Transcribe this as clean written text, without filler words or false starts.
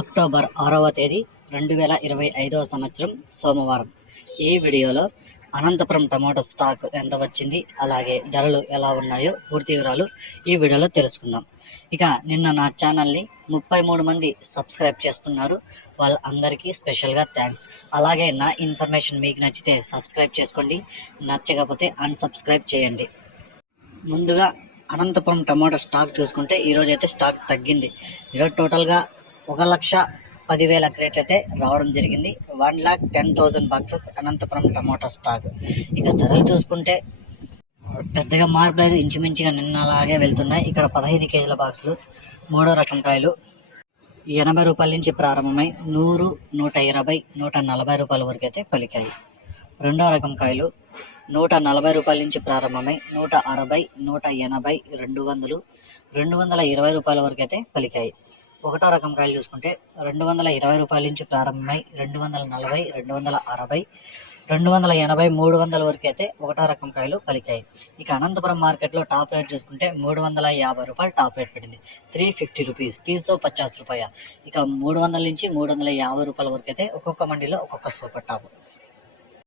October 6వ తేదీ 2025వ సంవత్సరం సోమవారం. ఈ వీడియోలో అనంతపురం టమాటో స్టాక్ ఎంత వచ్చింది, అలాగే ధరలు ఎలా ఉన్నాయో పూర్తి వివరాలు ఈ వీడియోలో తెలుసుకుందాం. ఇక నిన్న నా ఛానల్ని 33 మంది సబ్స్క్రైబ్ చేసుకున్నారు. వాళ్ళందరికీ స్పెషల్గా థ్యాంక్స్. అలాగే నా ఇన్ఫర్మేషన్ మీకు నచ్చితే సబ్స్క్రైబ్ చేసుకోండి, నచ్చకపోతే అన్సబ్స్క్రైబ్ చేయండి. ముందుగా అనంతపురం టమాటో స్టాక్ చూసుకుంటే ఈరోజు అయితే స్టాక్ తగ్గింది. ఈరోజు టోటల్గా 1,10,000 క్రేట్లు అయితే రావడం జరిగింది. 1,10,000 బాక్సెస్ అనంతపురం టమాటో స్టాక్. ఇక ధరలు చూసుకుంటే పెద్దగా మార్పు లేదు, ఇంచుమించుగా నిన్నలాగే వెళ్తున్నాయి. ఇక్కడ 15 కేజీల బాక్సులు మూడో రకం కాయలు 80 రూపాయల నుంచి ప్రారంభమై 100, 120, 140 రూపాయల వరకు అయితే పలికాయి. రెండో రకం కాయలు 140 రూపాయల నుంచి ప్రారంభమై 160, 180, 200, 220 రూపాయల వరకు అయితే పలికాయి. ఒకటో రకం కాయలు చూసుకుంటే 220 రూపాయల నుంచి ప్రారంభమై 240, 260, 280, 300 వరకు అయితే ఒకటో రకం కాయలు పలికాయి. ఇక అనంతపురం మార్కెట్లో టాప్ రేట్ చూసుకుంటే 350 రూపాయలు టాప్ రేట్ పడింది. 350 రూపీస్, 350 రూపాయ. ఇక 300 నుంచి 350 రూపాయల వరకు అయితే ఒక్కొక్క మండీలో ఒక్కొక్క సూపర్ టాప్.